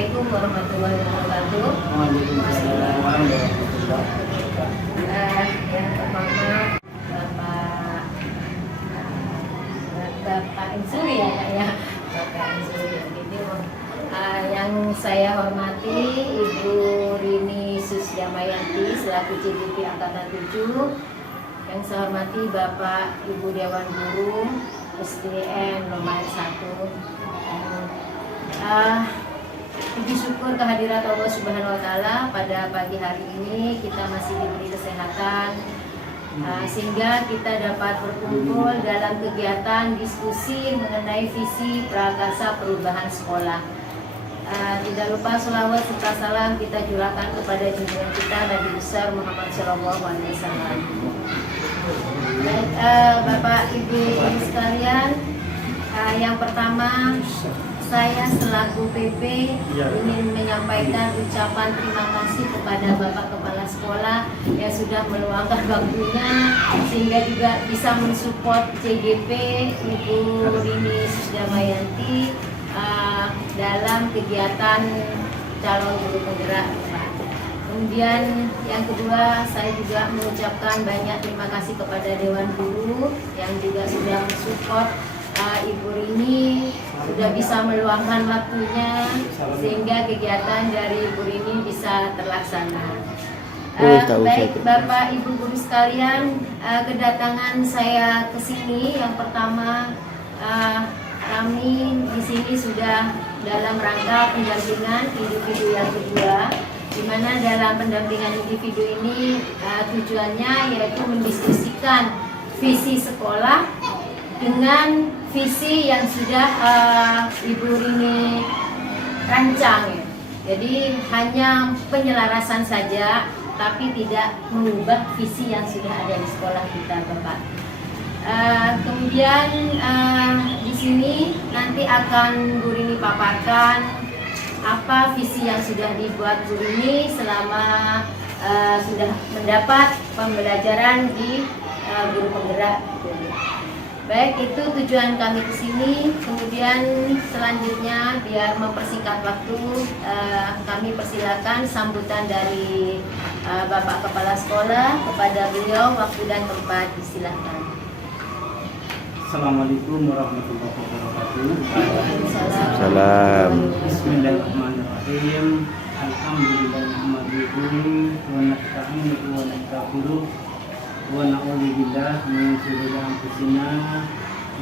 Assalamualaikum warahmatullahi wabarakatuh. Waalaikumsalam warahmatullahi wabarakatuh. Yang pertama Bapak Insuri ya Kak ya, Bapak Insuri gitu. Yang saya hormati Ibu Rini Susdamayanti selaku CGP Angkatan 7. Yang saya hormati Bapak Ibu Dewan Guru SDN nomor 1. Puji syukur kehadirat Allah Subhanahu wa Ta'ala, pada pagi hari ini kita masih diberi kesehatan sehingga kita dapat berkumpul dalam kegiatan diskusi mengenai visi prakarsa perubahan sekolah. Tidak lupa sholawat serta salam kita curahkan kepada junjungan kita Nabi besar Muhammad Shallallahu Alaihi Wasallam. Bapak Ibu sekalian, yang pertama saya selaku PP ingin menyampaikan ucapan terima kasih kepada Bapak Kepala Sekolah yang sudah meluangkan waktunya sehingga juga bisa mensupport CGP Ibu Rini Susdamayanti dalam kegiatan calon guru penggerak. Kemudian yang kedua, saya juga mengucapkan banyak terima kasih kepada Dewan Guru yang juga sudah mensupport Ibu Rini, sudah bisa meluangkan waktunya sehingga kegiatan dari Ibu Rini bisa terlaksana. Baik Bapak Ibu guru sekalian, kedatangan saya ke sini yang pertama, kami di sini sudah dalam rangka pendampingan individu yang kedua, di mana dalam pendampingan individu ini tujuannya yaitu mendiskusikan visi sekolah dengan visi yang sudah Ibu Rini rancang ya. Jadi hanya penyelarasan saja, tapi tidak mengubah visi yang sudah ada di sekolah kita, Bapak. Kemudian di sini nanti akan Bu Rini paparkan apa visi yang sudah dibuat Bu Rini selama sudah mendapat pembelajaran di guru penggerak. Baik, itu tujuan kami ke sini. Kemudian selanjutnya biar mempersingkat waktu, kami persilakan sambutan dari Bapak Kepala Sekolah kepada beliau, waktu dan tempat disilahkan. Assalamualaikum warahmatullahi wabarakatuh. Salam. Bismillahirrahmanirrahim. Alhamdulillahirrahmanirrahim. Wa nasta'inuhu wa nastaghfiruh. Wa na'udzu billahi min shururi anfusina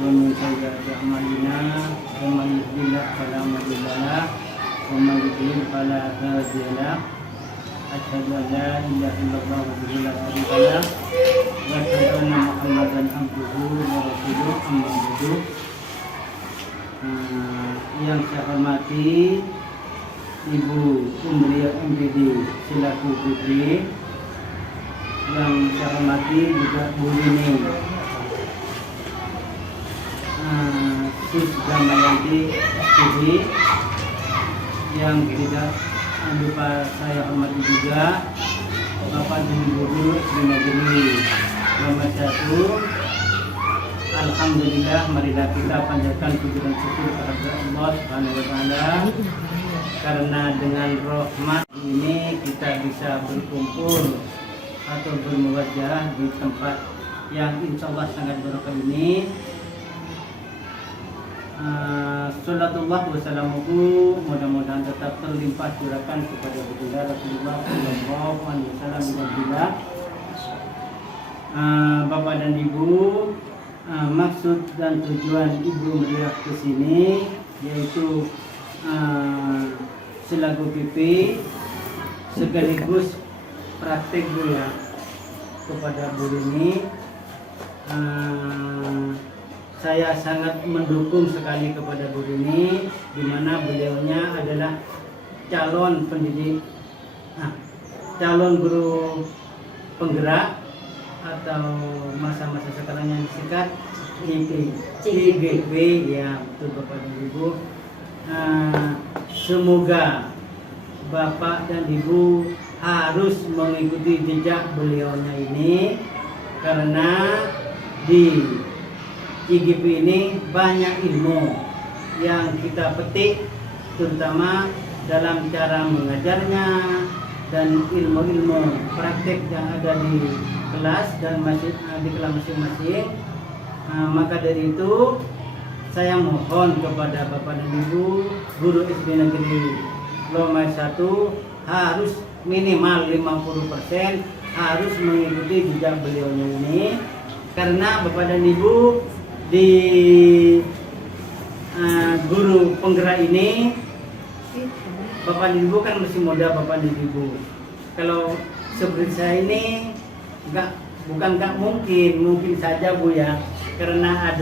wa min sayyiati a'malina. Wa may yahdihillahu fala mudilla lahu wa may yudlil fala hadiya lahu. Asyhadu an la ilaha illallah wahdahu la syarika lahu wa asyhadu anna Muhammadan abduhu wa rasuluh. Amma ba'du. Yang saya hormati Ibu Umriah MPD selaku Putri, yang saya hormati juga Bu Rini Susdamayanti SPD, yang tidak lupa saya hormati juga Bapak dan Ibu Guru di Negeri nomor 1. Alhamdulillah, marilah kita panjatkan puji dan syukur kepada Allah Subhanahu wa Ta'ala, karena dengan rahmat ini kita bisa berkumpul atau bermuwajah di tempat yang insya Allah sangat berkah ini. Salatullah wassalamuhu, mudah-mudahan tetap terlimpah curahkan kepada baginda Rasulullah sallallahu alaihi wasallam. Bapak dan Ibu, maksud dan tujuan Ibu Umriah ke sini yaitu selaku PP sekaligus praktek ya kepada Bu Rini. Saya sangat mendukung sekali kepada Bu Rini, di mana beliaunya adalah calon pendidik, calon guru penggerak atau masa-masa sekarang yang disingkat CGP ya, betul Bapak dan Ibu. Semoga Bapak dan Ibu harus mengikuti jejak beliaunya ini, karena di CGP ini banyak ilmu yang kita petik, terutama dalam cara mengajarnya dan ilmu-ilmu praktek yang ada di kelas dan di kelas masing-masing. Maka dari itu saya mohon kepada Bapak dan Ibu guru SD Negeri Lomai 1 harus minimal 50% harus mengikuti jejak beliaunya ini, karena Bapak dan Ibu di guru penggerak ini, Bapak dan Ibu kan masih muda Bapak dan Ibu. Kalau seperti saya ini bukan mungkin saja Bu ya, karena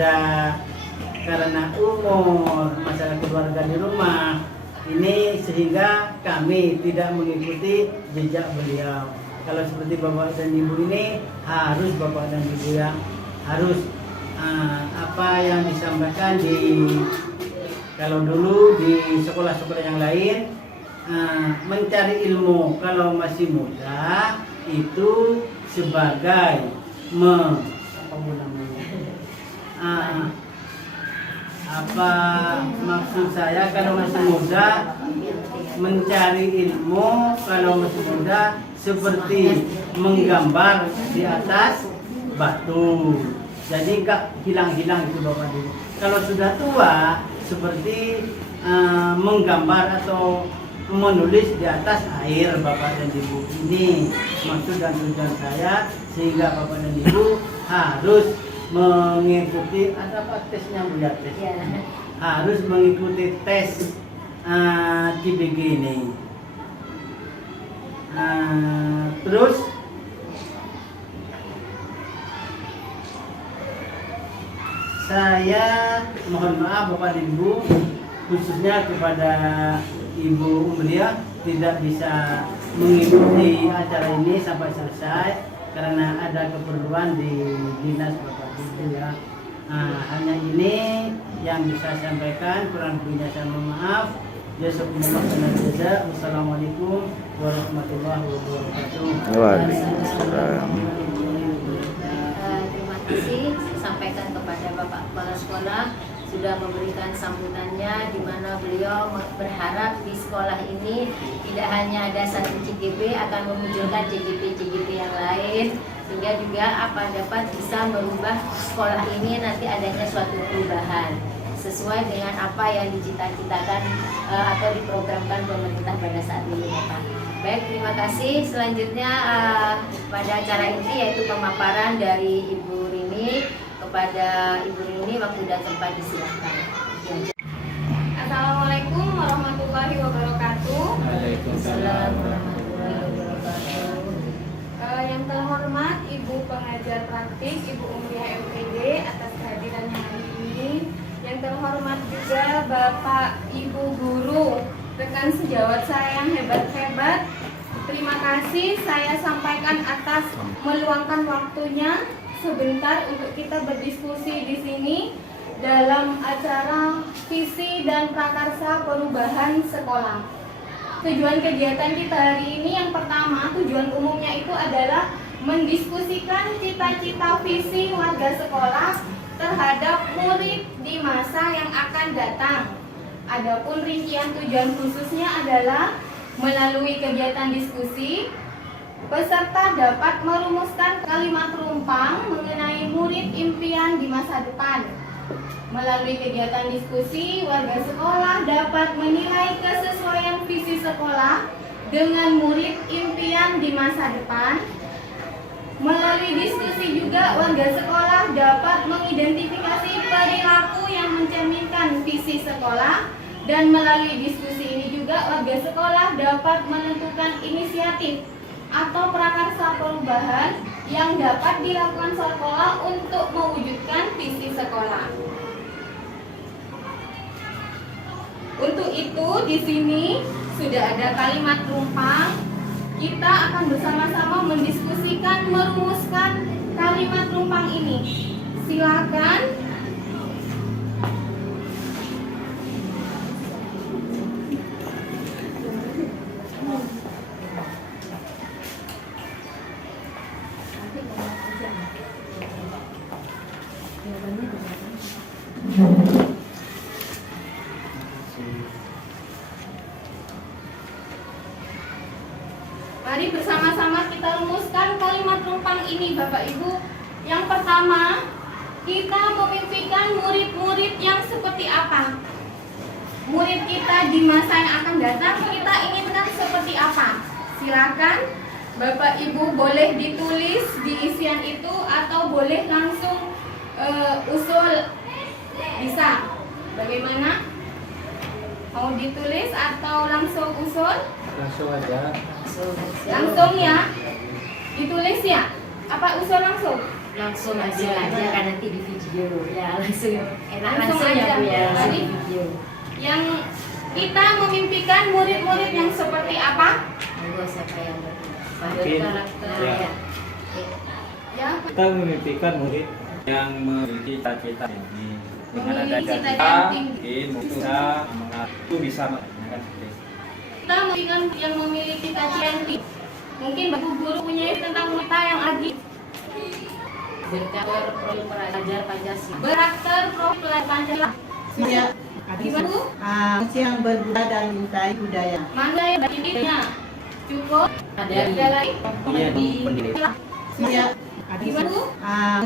umur masalah keluarga di rumah ini sehingga kami tidak mengikuti jejak beliau. Kalau seperti Bapak dan Ibu ini harus Bapak dan Ibu ya harus apa yang disampaikan kalau dulu di sekolah-sekolah yang lain mencari ilmu kalau masih muda itu sebagai apa maksud saya kalau masih muda mencari ilmu kalau masih muda seperti menggambar di atas batu, jadi nggak hilang-hilang itu Bapak Ibu. Kalau sudah tua seperti menggambar atau menulis di atas air Bapak dan Ibu. Ini maksud dan tujuan saya, sehingga Bapak dan Ibu harus mengikuti ada apa tesnya Bu ya, tes. Ya. Harus mengikuti tes CBG ini. Terus saya mohon maaf Bapak dan Ibu, khususnya kepada Ibu Umriah tidak bisa mengikuti acara ini sampai selesai karena ada keperluan di dinas Bapak Ibu ya. Hanya ini yang bisa saya sampaikan, kurang lebihnya saya mohon maaf. Wassalamualaikum warahmatullahi wabarakatuh. Waalaikumsalam. Terima kasih sampaikan kepada Bapak Kepala Sekolah sudah memberikan sambutannya, di mana beliau berharap di sekolah ini tidak hanya ada satu CGP, akan memunculkan CGP yang lain, sehingga juga dapat bisa merubah sekolah ini nanti adanya suatu perubahan sesuai dengan apa yang dicita-citakan atau diprogramkan pemerintah pada saat ini Bapak. Baik, terima kasih. Selanjutnya pada acara ini yaitu pemaparan dari Ibu Rini. Kepada Ibu Rini, waktu dan tempat disilahkan. Assalamualaikum warahmatullahi wabarakatuh. Waalaikumsalam warahmatullahi wabarakatuh. Yang terhormat Ibu Pengajar Praktik Ibu Umriah MPD atas kehadirannya hari ini. Yang terhormat juga Bapak Ibu Guru, rekan sejawat saya yang hebat-hebat. Terima kasih saya sampaikan atas meluangkan waktunya sebentar untuk kita berdiskusi di sini dalam acara visi dan prakarsa perubahan sekolah. Tujuan kegiatan kita hari ini yang pertama, tujuan umumnya itu adalah mendiskusikan cita-cita visi warga sekolah terhadap murid di masa yang akan datang. Adapun rincian tujuan khususnya adalah melalui kegiatan diskusi, peserta dapat merumuskan kalimat rumpang mengenai murid impian di masa depan. Melalui kegiatan diskusi, warga sekolah dapat menilai kesesuaian visi sekolah dengan murid impian di masa depan. Melalui diskusi juga, warga sekolah dapat mengidentifikasi perilaku yang mencerminkan visi sekolah. Dan melalui diskusi ini juga, warga sekolah dapat menentukan inisiatif atau prakarsa perubahan yang dapat dilakukan sekolah untuk mewujudkan visi sekolah. Untuk itu di sini sudah ada kalimat rumpang. Kita akan bersama-sama mendiskusikan, merumuskan kalimat rumpang ini. Silakan. ini Bapak Ibu. Yang pertama, kita memimpikan murid-murid yang seperti apa? Murid kita di masa yang akan datang kita inginkan seperti apa? Silakan Bapak Ibu boleh ditulis di isian itu atau boleh langsung usul. Bisa. Bagaimana? Mau ditulis atau langsung usul? Langsung aja. Langsung ya. Ditulis ya. Apa usul langsung? Langsung aja kan nanti di video ya, langsung enak Langsung langsung ya aja. Bu ya, langsung Tadi di video. yang kita memimpikan murid-murid yang seperti apa? Monggo siapa yang Mungkin, karakter ya. ya. Ya, Kita memimpikan murid yang memiliki cita-cita tinggi. Dengan ada Memiliki cita cita-cita yang tinggi. mungkin bisa mengatur bisa menggunakan seperti itu. kita memimpikan yang memiliki cita-cita yang tinggi. Mungkin Bapak Guru punya tentang kita yang lagi Berkarakter profil pelajar Pancasila. Karakter profil pelajar Pancasila. Ya, Gimana Bu? yang berbudaya dan mencintai budaya. Mana yang didiknya? Cukup? Ada Ada lagi? Iya, pendidik. Ya, Gimana Bu?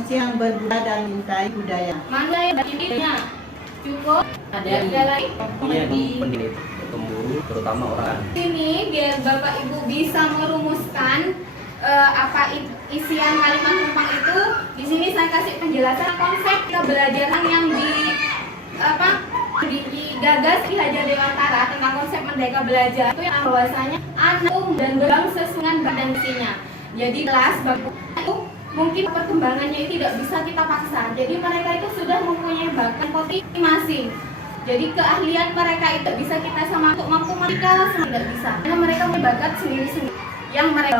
yang berbudaya dan mencintai budaya. Mana yang didiknya? Cukup? Ada lagi? Iya, pendidik pemburu terutama orang. Sini biar Bapak Ibu bisa merumuskan isian kalimat tentang itu. Di sini saya kasih penjelasan konsep pembelajaran yang digagas Ki Hajar Dewantara tentang konsep Merdeka Belajar itu yang bahwasanya anak dan berkembang sesuai dengan badan isinya. Jadi kelas bagus itu mungkin perkembangannya itu tidak bisa kita paksa. Jadi mereka itu sudah mempunyai bakat potensi masing. Jadi keahlian mereka itu bisa kita sama untuk mampu mereka tidak bisa. Karena mereka punya bakat sendiri-sendiri yang mereka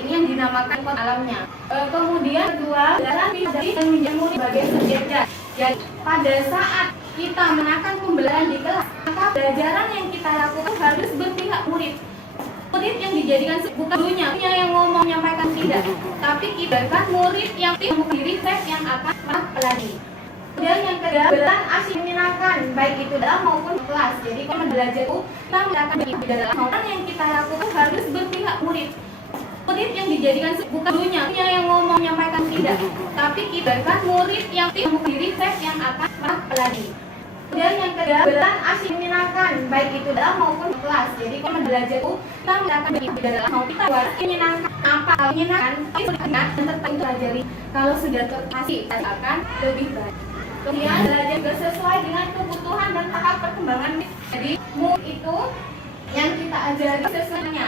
ini yang dinamakan kod alamnya. Kemudian kedua, dalam dari dan menjadi sebagai subjek. Jadi pada saat kita menakan pembelajaran di kelas, maka pelajaran yang kita lakukan harus berpihak murid. Murid yang dijadikan bukan gurunya yang ngomong menyampaikan tidak, tapi kita kan murid yang menjadi tes yang akan mempelajari. Dan yang kedua, beran asik menyenangkan, baik itu dalam maupun kelas. Jadi kalau belajar itu kita melakukan di dalam maupun yang kita lakukan harus berpihak murid. Murid yang dijadikan bukan gurunya yang ngomong menyampaikan tidak, tapi kita kan murid yang menjadi tes yang akan mempelajari. Dan yang kedua, beran asik menyenangkan, baik itu dalam maupun kelas. Jadi kalau belajar itu kita melakukan di dalam maupun kita harus menyenangkan. Apa menyenangkan? Tapi sudah dan tetap pelajari. Kalau sudah terkasih akan lebih baik. Kemudian belajar juga sesuai dengan kebutuhan dan tahap perkembangan. Jadi itu yang kita ajari sesuainya.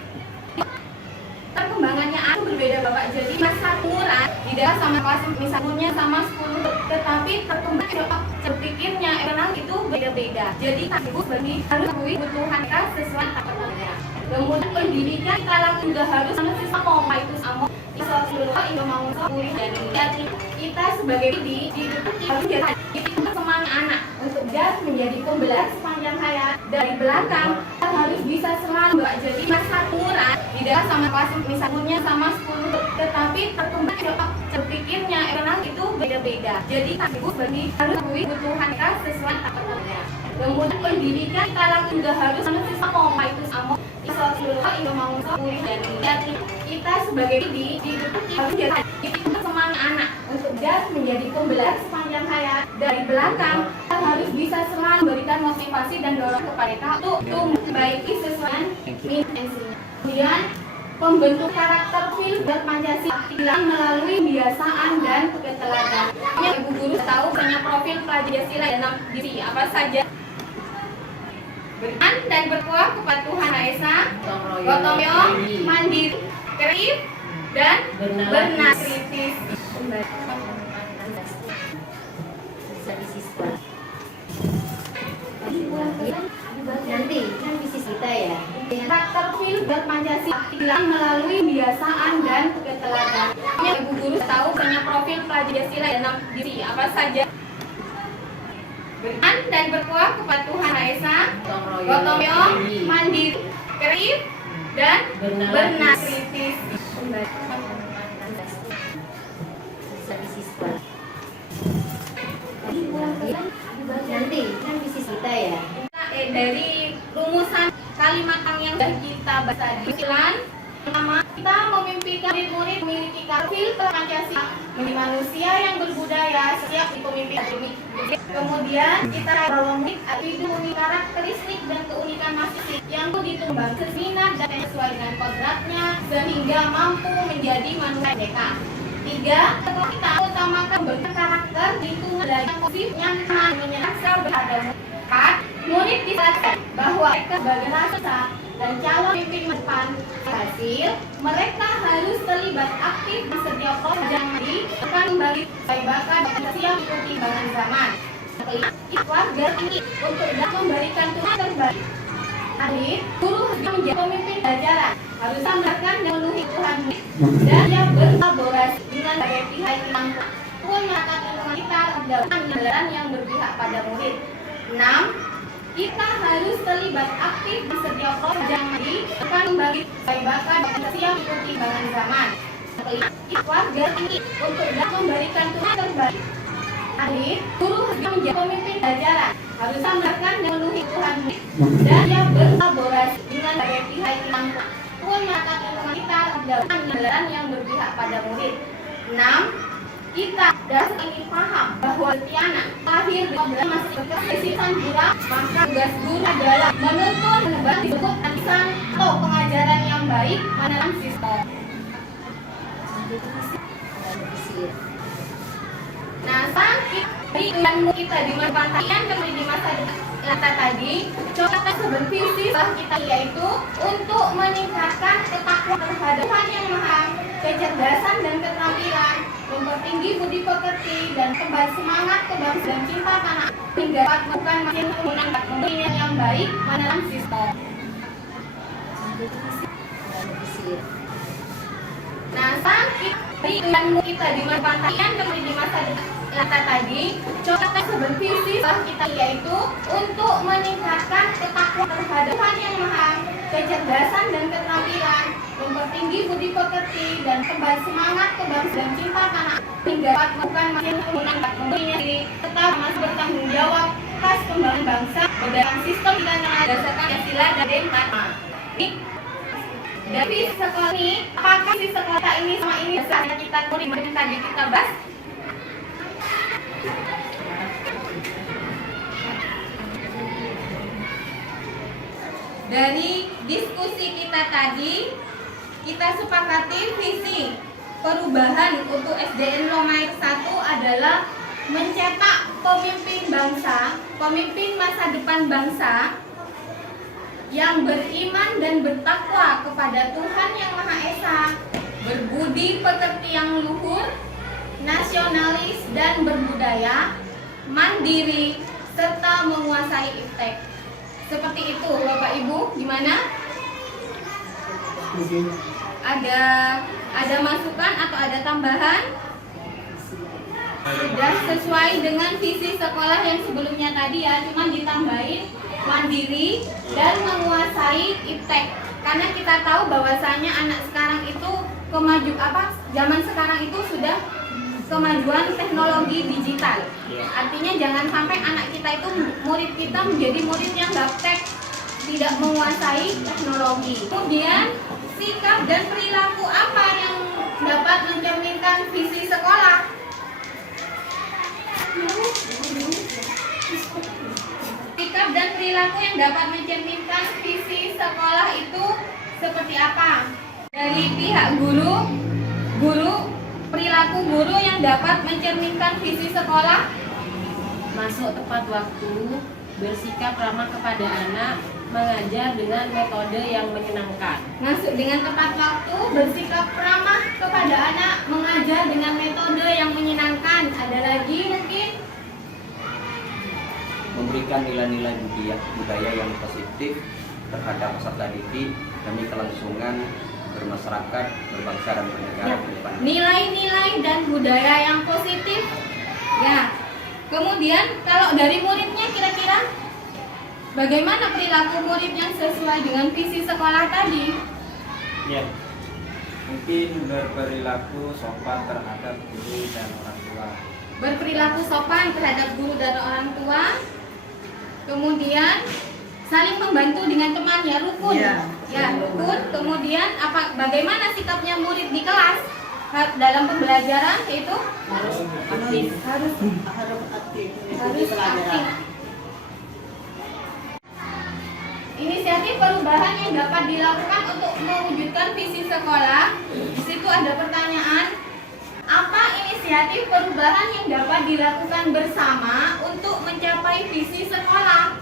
Perkembangannya itu berbeda Bapak. Jadi masa umuran tidak sama kelas misalnya sama 10, tetapi perkembangan berpikirnya emang itu beda-beda. Jadi ibu bagi harus mengetahui kebutuhan kita sesuai tahapnya. Kemudian pendidikan kita juga harus sama itu sama. Itu mau dan kita sebagai pendidik harus jadi semangat anak untuk menjadi pembelajar sepanjang hayat. Dari belakang kita harus bisa selalu jadi masa umuran tidak sama kelas misalnya sama 10, tetapi perkembangan berpikirnya emang itu beda-beda. Jadi ibu bagi harus mengetahui kebutuhan kita sesuai tahapnya. Kemudian pendidikan kita juga harus sama itu sama. Itu mau dan kita sebagai pendidik harus jadi semangat anak untuk menjadi pembelajar sepanjang hayat. Dari belakang kita harus bisa selalu memberikan motivasi dan dorong kepada mereka untuk memperbaiki sesuai misinya. Kemudian pembentuk karakter filter Pancasila melalui kebiasaan dan keteladanan. Ibu guru tahu punya profil Pancasila dalam diri apa saja. Beriman dan berkuah kepada Tuhan Maha Esa, gotong royong, mandiri, kreatif, dan benar kritis. Nanti kan bisnis kita ya. Karakter filter Pancasila melalui kebiasaan dan keteladanan. Ibu guru tahu punya profil Pancasila dalam diri apa saja. Beriman dan berkuah kepada Tuhan Maha Esa, gotong royong, mandiri, kreatif, dan benar kritis. Nanti kan bisnis kita ya. Dari rumusan kalimat yang sudah kita bahas tadi, pertama kita memimpikan murid-murid memiliki karakter Pancasila menjadi manusia yang berbudaya siap dipimpin. Kemudian kita bahwa murid itu memiliki karakteristik dan keunikan masing-masing yang ditumbang minat dan sesuai dengan kodratnya sehingga mampu menjadi manusia merdeka. 3. Kita utamakan berkarakter lingkungan yang positif, nyaman, menyenangkan beragam. 4. Murid disadari bahwa mereka sebagai rasa dan calon pemimpin depan hasil, mereka harus terlibat aktif di setiap proses yang akan membagi bakat dan siap mengikuti perkembangan zaman. 5. Warga tinggi untuk dapat memberikan tugas terbaik. Akhir, guru harus menjadi pemimpin pelajaran, harus sampaikan dan memenuhi Tuhan dan yang berkolaborasi dengan berbagai pihak yang pun masyarakat lingkungan kita dalam pembelajaran yang berpihak pada murid. 6. Kita harus terlibat aktif di setiap proses yang akan membagi bakat dan siap mengikuti perkembangan zaman. 5. Warga tinggi untuk dapat memberikan tugas terbaik. Akhir, guru harus menjadi pemimpin pelajaran, harus sampaikan dan memenuhi Tuhan dan yang berkolaborasi dengan berbagai pihak yang pun masyarakat lingkungan kita dalam pembelajaran yang berpihak pada murid. 6. Kita dasar ingin paham bahwa setiap anak lahir dan masih berkesisihan guru, maka tugas guru adalah menuntun menebar disebut arisan atau pengajaran yang baik dalam sistem. Nah, ilmu kita di masa pantaian kemudian di masa depan tadi, coba bervisi bahwa kita yaitu untuk meningkatkan ketakwaan terhadap Tuhan Yang Maha, kecerdasan dan keterampilan, mempertinggi budi pekerti dan kembali semangat kebangsaan dan cinta tanah hingga dapat bukan makin menggunakan pemberian yang baik dalam sistem. Nah, ilmu kita di masa pantaian kemudian di masa depan tadi, coba bervisi bahwa kita yaitu untuk meningkatkan ketakwaan terhadap Tuhan Yang Maha, kecerdasan dan keterampilan, mempertinggi budi pekerti dan kembali semangat kebangsaan dan cinta tanah hingga dapat bukan makin menggunakan pemberian diri tetap masih bertanggung jawab atas kembang bangsa berdasarkan sistem dan berdasarkan Pancasila dan Demokrasi. Dari sekolah ini, apakah di sekolah ini sama ini dasarnya kita murid yang tadi kita bahas? Dari diskusi kita tadi, kita sepakati visi perubahan untuk SDN Lomair 1 adalah mencetak pemimpin bangsa, pemimpin masa depan bangsa yang beriman dan bertakwa kepada Tuhan Yang Maha Esa, berbudi pekerti yang luhur, nasionalis dan berbudaya, mandiri, serta menguasai iptek. Seperti itu, Bapak Ibu, gimana? Ada masukan atau ada tambahan? Sudah sesuai dengan visi sekolah yang sebelumnya tadi ya, cuma ditambahin mandiri dan menguasai iptek. Karena kita tahu bahwasanya anak sekarang itu zaman sekarang itu sudah kemajuan teknologi digital. Artinya jangan sampai anak kita itu, murid kita menjadi murid yang gaptek, tidak menguasai teknologi. Kemudian sikap dan perilaku apa yang dapat mencerminkan visi sekolah? Sikap dan perilaku yang dapat mencerminkan visi sekolah itu seperti apa? Dari pihak guru, perilaku guru yang dapat mencerminkan visi sekolah: masuk tepat waktu, bersikap ramah kepada anak, mengajar dengan metode yang menyenangkan. Masuk dengan tepat waktu, bersikap ramah kepada anak, mengajar dengan metode yang menyenangkan. Ada lagi mungkin? Memberikan nilai-nilai budaya yang positif terhadap peserta didik demi kelangsungan bermasyarakat, berbangsa dan bernegara ke depan. Nilai-nilai dan budaya yang positif. Ya. Kemudian kalau dari muridnya kira-kira bagaimana perilaku murid yang sesuai dengan visi sekolah tadi? Ya, mungkin berperilaku sopan terhadap guru dan orang tua. Berperilaku sopan terhadap guru dan orang tua. Kemudian saling membantu dengan temannya, rukun. Ya. Ya, good. Kemudian bagaimana sikapnya murid di kelas dalam pembelajaran? Yaitu Harus aktif. harus aktif. aktif. Inisiatif perubahan yang dapat dilakukan untuk mewujudkan visi sekolah. Di situ ada pertanyaan, apa inisiatif perubahan yang dapat dilakukan bersama untuk mencapai visi sekolah?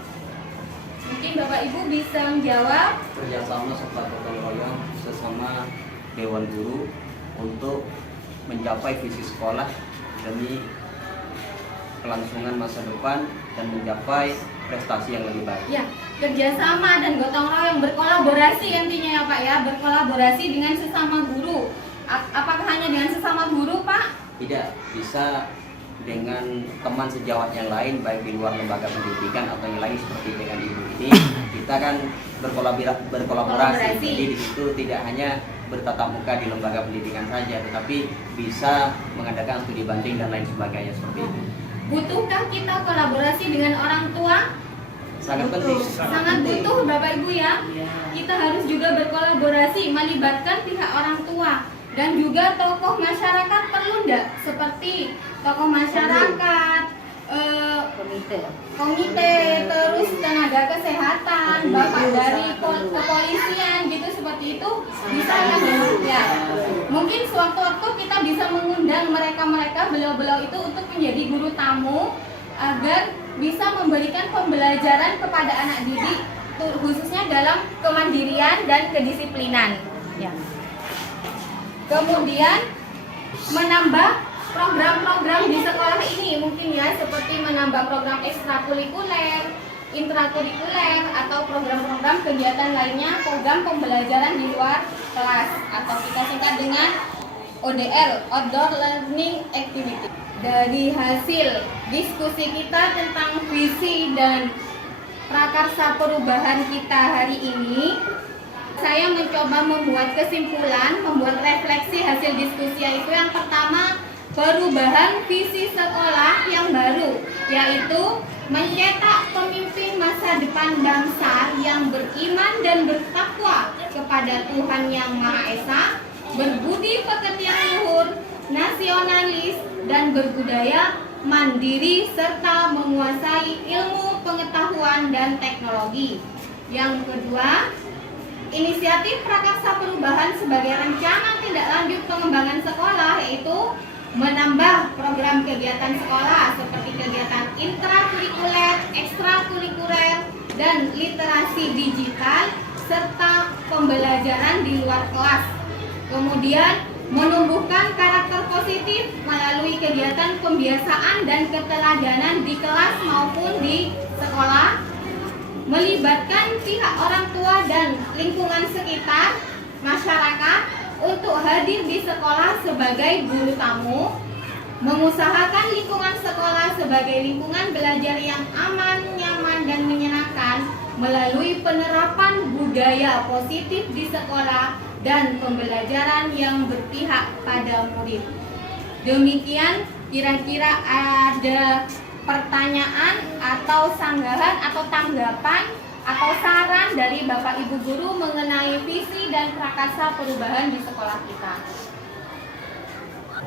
Mungkin Bapak Ibu bisa menjawab. Kerjasama serta gotong royong sesama dewan guru untuk mencapai visi sekolah demi kelangsungan masa depan dan mencapai prestasi yang lebih baik. Ya, kerjasama dan gotong royong, berkolaborasi intinya ya Pak ya, berkolaborasi dengan sesama guru. Apakah hanya dengan sesama guru Pak? Tidak, bisa dengan teman sejawat yang lain baik di luar lembaga pendidikan atau yang lain seperti dengan ibu ini. Kita kan berkolaborasi. Jadi di situ tidak hanya bertatap muka di lembaga pendidikan saja, tetapi bisa mengadakan studi banding dan lain sebagainya seperti itu. Butuhkah kita kolaborasi dengan orang tua? Sangat penting. Sangat butuh Bapak Ibu ya. Kita harus juga berkolaborasi, melibatkan pihak orang tua dan juga tokoh masyarakat, perlu enggak? Seperti tokoh masyarakat, komite, terus tenaga kesehatan, bapak dari kepolisian gitu, seperti itu bisa ya. Mungkin sewaktu-waktu kita bisa mengundang mereka beliau-beliau itu untuk menjadi guru tamu agar bisa memberikan pembelajaran kepada anak didik khususnya dalam kemandirian dan kedisiplinan. Ya. Kemudian menambah program-program di sekolah ini mungkin ya, seperti menambah program ekstrakurikuler, intrakurikuler, atau program-program kegiatan lainnya, program pembelajaran di luar kelas atau kita singkat dengan ODL, Outdoor Learning Activity. Dari hasil diskusi kita tentang visi dan prakarsa perubahan kita hari ini, saya mencoba membuat kesimpulan, membuat refleksi hasil diskusi, yaitu yang pertama, perubahan visi sekolah yang baru, yaitu mencetak pemimpin masa depan bangsa yang beriman dan bertakwa kepada Tuhan Yang Maha Esa, berbudi pekerti yang luhur, nasionalis, dan berbudaya mandiri, serta menguasai ilmu, pengetahuan, dan teknologi. Yang kedua, inisiatif prakarsa perubahan sebagai rencana tindak lanjut pengembangan sekolah, yaitu menambah program kegiatan sekolah seperti kegiatan intrakurikuler, ekstrakurikuler, dan literasi digital, serta pembelajaran di luar kelas. Kemudian menumbuhkan karakter positif melalui kegiatan pembiasaan dan keteladanan di kelas maupun di sekolah, melibatkan pihak orang tua dan lingkungan sekitar masyarakat untuk hadir di sekolah sebagai guru tamu, mengusahakan lingkungan sekolah sebagai lingkungan belajar yang aman, nyaman, dan menyenangkan melalui penerapan budaya positif di sekolah dan pembelajaran yang berpihak pada murid. Demikian, kira-kira ada pertanyaan atau sanggahan atau tanggapan atau saran dari Bapak Ibu guru mengenai visi dan prakarsa perubahan di sekolah kita.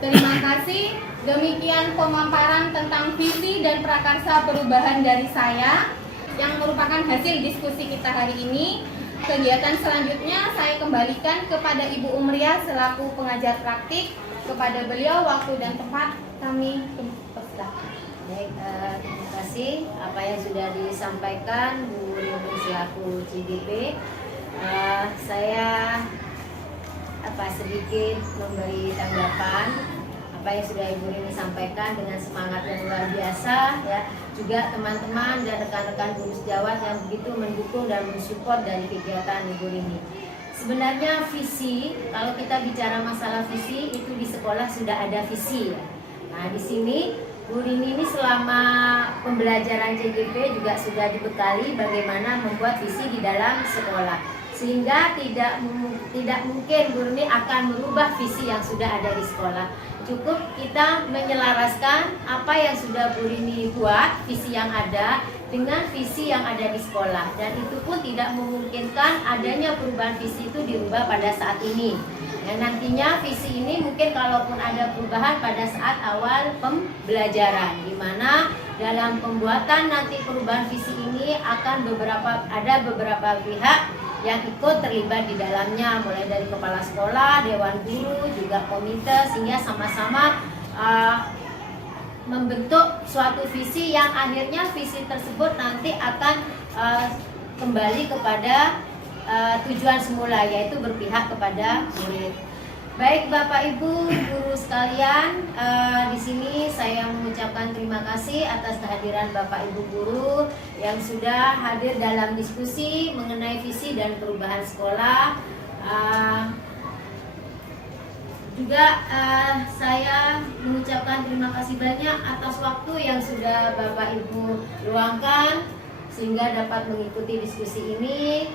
Terima kasih. Demikian pemaparan tentang visi dan prakarsa perubahan dari saya yang merupakan hasil diskusi kita hari ini. Kegiatan selanjutnya saya kembalikan kepada Ibu Umriah selaku pengajar praktik. Kepada beliau waktu dan tempat kami persilakan. Baik, terima kasih apa yang sudah disampaikan Bu Rini selaku CDP. Saya sedikit memberi tanggapan apa yang sudah Ibu Rini sampaikan dengan semangat yang luar biasa ya. Juga teman-teman dan rekan-rekan guru sejawat yang begitu mendukung dan mensupport dari kegiatan Ibu Rini. Sebenarnya visi, kalau kita bicara masalah visi, itu di sekolah sudah ada visi ya. Nah, di sini Bu Rini ini selama pembelajaran CGP juga sudah dibekali bagaimana membuat visi di dalam sekolah. sehingga tidak mungkin guru ini akan merubah visi yang sudah ada di sekolah. Cukup kita menyelaraskan apa yang sudah Bu Rini buat, visi yang ada dengan visi yang ada di sekolah, dan itu pun tidak memungkinkan adanya perubahan visi itu dirubah pada saat ini. Dan nantinya visi ini mungkin kalaupun ada perubahan pada saat awal pembelajaran, di mana dalam pembuatan nanti perubahan visi ini akan ada beberapa pihak yang ikut terlibat di dalamnya, mulai dari kepala sekolah, dewan guru, juga komite, sehingga sama-sama membentuk suatu visi yang akhirnya visi tersebut nanti akan kembali kepada tujuan semula, yaitu berpihak kepada murid. Baik Bapak Ibu guru sekalian, di sini saya mengucapkan terima kasih atas kehadiran Bapak Ibu guru yang sudah hadir dalam diskusi mengenai visi dan perubahan sekolah. Juga saya mengucapkan terima kasih banyak atas waktu yang sudah Bapak Ibu luangkan sehingga dapat mengikuti diskusi ini.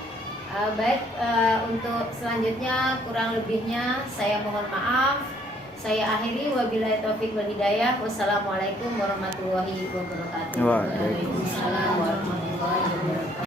Untuk selanjutnya kurang lebihnya saya mohon maaf. Saya akhiri, wabillahi taufik wal hidayah. Wassalamualaikum warahmatullahi wabarakatuh. Waalaikumsalam. Waalaikumsalam warahmatullahi wabarakatuh.